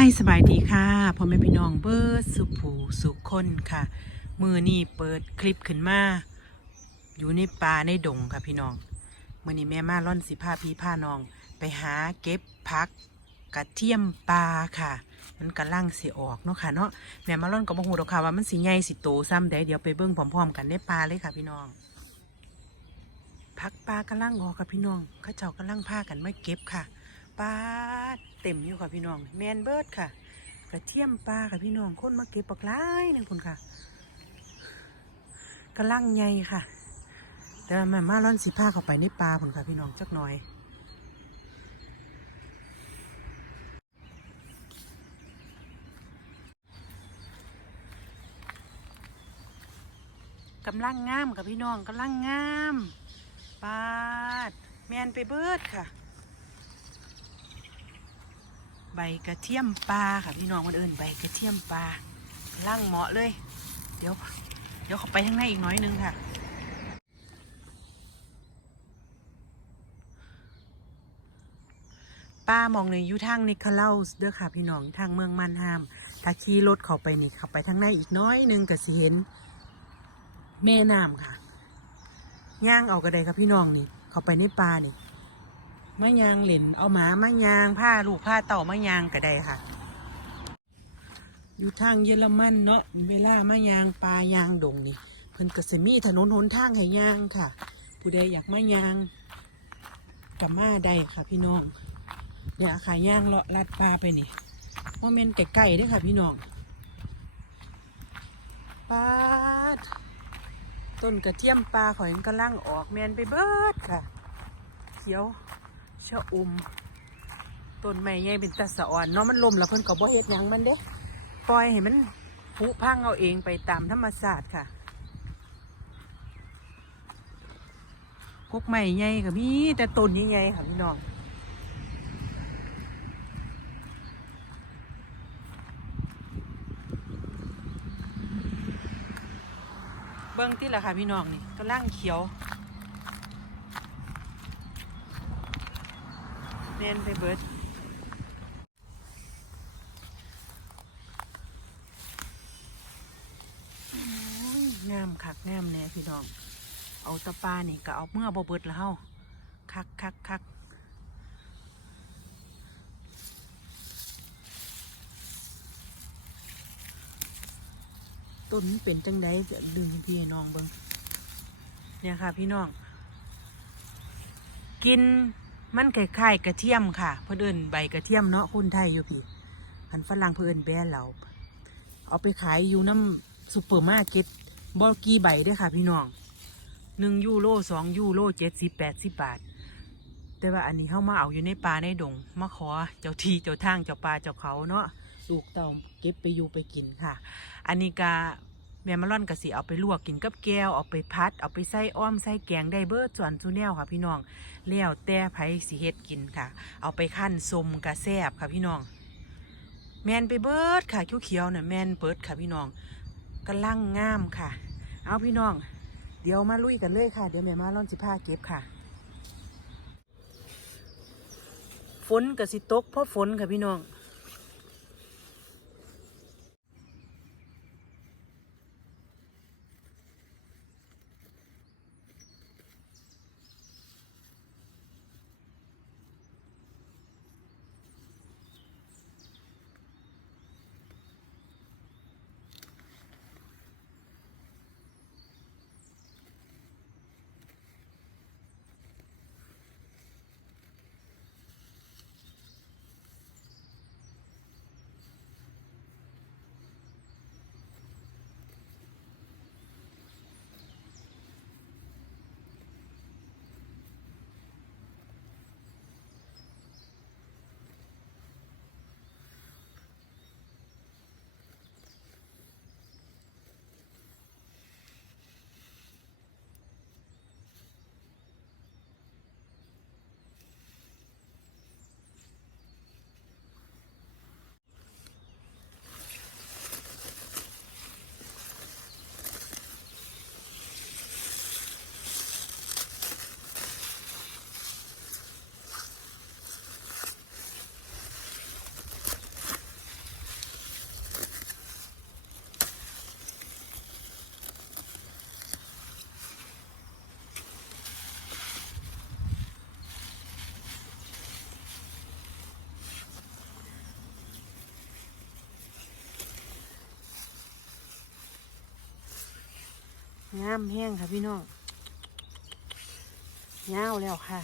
ค่สบายดีค่ะพ่อแม่พี่น้องเบิร์ดสุผูสุคนค่ะ มือนี่เปิดคลิปขึ้นมา อยู่ในป่าในดงค่ะพี่น้อง มือนี้แม่มาล่อนสิผ้าพี่ผ้าน้อง ไปหาเก็บพักกระเทียมปลาค่ะ มันกำลังสิออกเนาะค่ะเนาะแม่มาล่อนก็บ่ฮู้ดอกค่ะว่ามันสิใหญ่สิโตซ้ำใดเดี๋ยวไปเบิ่งพร้อมๆ กันในป่าเลยค่ะพี่น้องพักปลากำลังออกค่ะพี่น้องข้าเจ้ากำลังพากันไมาเก็บค่ะปลา เต็มอยู่ค่ะพี่น้อง แมนเบิร์ดค่ะ กระเทียมปลาค่ะพี่น้องคนมาเก็บปลากรายหนึ่งคุณค่ะกำลังใหญ่ค่ะแต่แม่มาล่อนสีผ้าเข้าไปในปลาคุณค่ะพี่น้องจักหน่อย กำลังงามค่ะพี่น้องกำลังงามปาด แมนไปเบิดค่ะ ใบกระเทียมปลาค่ะพี่น้องคนอื่นใบกระเทียมปลาล่างเหมาะเลย เดี๋ยว เดี๋ยวเขาไปข้างในอีกน้อยนึงค่ะ ป้ามองในยูทางนิคาเลาส์เด้อค่ะพี่น้องทางเมืองมันฮาม ถ้าขี่รถเข้าไปนี่ข้าไปทางในอีกน้อยนึงก็สิเห็นแม่น้ำค่ะย่างเอากระไดครับพี่น้องนี่ เข้าไปในป่านี่ มะยางเหลนเอาหมามะยางผ้าลูกผ้าเต่ามะยางกระไดค่ะ อยู่ทางเยอรมันเนาะเวลามะยางปลายางดงนี่เพิ่นก็สิมีถนนหนทางให้ยางค่ะ ผู้ใดอยากมะยางกับมาได้ค่ะ พี่น้องเนี่ยขายย่างเลาะลัดปลาไปนี่โมเมนต์ไก่ๆด้วยค่ะ พี่น้องปาดต้นกระเทียมปลาข่อยมันกำลังออกแมนไปเบิดค่ะ เขียว ชะอมต้นไม้ใหญ่เป็นตะสะอ่อนเนาะมันลมแล้วเพิ่นก็บ่เฮ็ดหยังมันเด้ปล่อยให้มันผุพังเอาเองไปตามธรรมชาติค่ะกกไม้ใหญ่ก็มีแต่ต้นใหญ่ๆค่ะพี่น้องเบิ้องที่ละค่ะพี่น้องนี่กำลังเขียว เน้นไปเบิดงามคักงามแน่พี่น้อง เอาตะปานี่ก็เอาเมื่อบ่เบิดแล้วเฮาคักคักคักต้นเป็นจังไดเดี๋ยวดึงพี่น้องเบิ่งเนี่ยค่ะพี่น้อง กิน มันคล้ายๆกระเทียมค่ะ เพื่อนใบกระเทียมเนาะคนไทยอยู่พี่พันฝรั่งเพื่อนแบนเราเอาไปขายอยู่น้ำซูเปอร์มาร์เก็ตบอกี่ใบด้วยค่ะพี่น้องหนึ่งยูโรสองยูโรเจ็ดสิบแปดสิบบาท แต่ว่าอันนี้เข้ามาเอาอยู่ในป่าในดงมาขอเจ้าทีเจ้าทางเจ้าป่าเจ้าเขาเนาะลูกเต่าเก็บไปอยู่ไปกินค่ะ อันนี้กา แม่มะล่อนกะสิเอาไปลวกกินกับแก้วเอาไปพัด เอาไปใส่อ้อมใส่แกงได้เบิดส่วนซูแนวค่ะพี่น้องแล้วแต่ไผสิเฮ็ดกินค่ะ เอาไปขั้นสมกะแซบค่ะพี่น้อง แมนไปเบิดค่ะเขียวๆเนี่ยแมนเปิดค่ะพี่น้องกำลังงามค่ะ เอาพี่น้อง เดี๋ยวมาลุยกันเลยค่ะ เดี๋ยวแม่มาล่อนสิพาเก็บค่ะฝนกะสิตกเพราะฝนค่ะพี่น้อง งามแห้งค่ะพี่น้องยาวแล้วค่ะ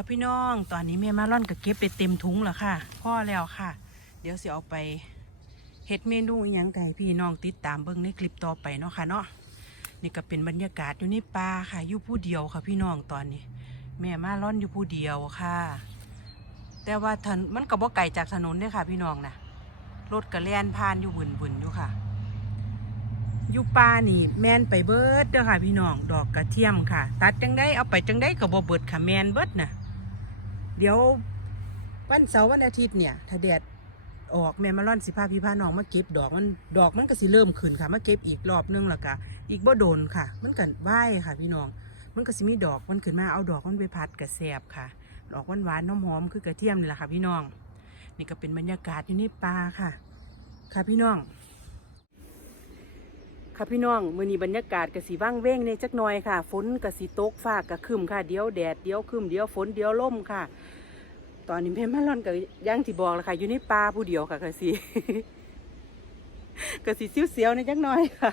ค่ะพี่น้อง ตอนนี้แม่มาร่อนกับเก็บไปเต็มถุงแล้วค่ะพ่อแล้วค่ะ เดี๋ยวสิเอาไปเฮ็ดเมนูอหยังไก่พี่น้องติดตามเบิ่งในคลิปต่อไปเนาะค่ะเนาะนี่ก็เป็นบรรยากาศอยู่ในป่าค่ะอยู่ผู้เดียวค่ะพี่น้องตอนนี้ แม่มาร่อนอยู่ผู้เดียวค่ะ แต่ว่าถนมันก็บ่ไกลจากถนนเด้อค่ะ พี่น้องนะรถกระแล่นผ่านอยู่บุนๆอยู่ค่ะอยู่ป่านี่ แมนไปเบิดเด้อค่ะ พี่น้องดอกกระเทียมค่ะ ตัดจังได้เอาไปจังได้ก็บ่เบิดค่ะแมนเบิดน่ะ เดี๋ยววันเสาร์วันอาทิตย์เนี่ย ถ้าแดดออกแม่มาร่อนสิพาพี่พาน้องมาเก็บดอกมันดอกมันก็สิเริ่มขึ้นค่ะมาเก็บอีกรอบนึงแล้วก็อีกบ่โดนค่ะ มันก็ไหวค่ะ พี่น้อง มันก็สิมีดอกมันขึ้นมาเอาดอกมันไปพัดกระแสบค่ะ ดอกหวานๆน้ำหอมคือกระเทียมนี่แหละค่ะ พี่น้อง นี่ก็เป็นบรรยากาศอยู่ในป่าค่ะ ค่ะพี่น้อง ค่ะพี่น้องมือนี้บรรยากาศกสีว่างเว้งในจักหน่อยค่ะ ฝนกสีตกฟ้ากระคืมค่ะ เดี๋ยวแดดเดี๋ยวคืมเดี๋ยวฝนเดี๋ยวลมค่ะ ตอนนี้แม่มาร่อนกับย่างที่บอกแล้วค่ะ อยู่ในป่าผู้เดียวค่ะกะสีกสีเสียวๆในจักหน่อยค่ะ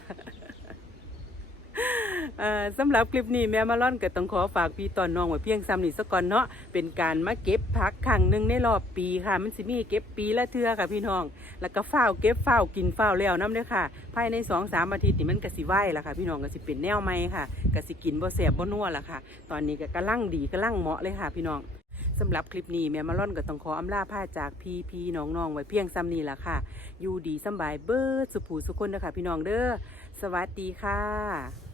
สำหรับคลิปนี้แม่มาล่อนก็ต้องขอฝากพี่ตอนน้องไว้เพียงซ้ำนี่สักก่อนเนาะเป็นการมาเก็บพักครั้งหนึ่งในรอบปีค่ะ มันสิมีเก็บปีละเทื่อค่ะพี่น้อง แล้วก็เฝ้าเก็บเฝ้ากินเฝ้าแล้วน้ำเด้อค่ะ ภายในสองสามอาทิตย์นี่มันก็สิไหวละค่ะ พี่น้องก็สิเป็นแนวใหม่ค่ะก็สิกินบ่แสบบ่นัวละค่ะ ตอนนี้ก็กำลังดีกำลังเหมาะเลยค่ะ พี่น้องสำหรับคลิปนี้แม่มาล่อนก็ต้องขออำลาผ้าจากพี่พี่น้องน้องๆไว้เพียงซ้ำนี่ละค่ะ อยู่ดีสบายเบิร์ดสุขผูสุขคนเด้อค่ะพี่น้องเด้อสวัสดีค่ะ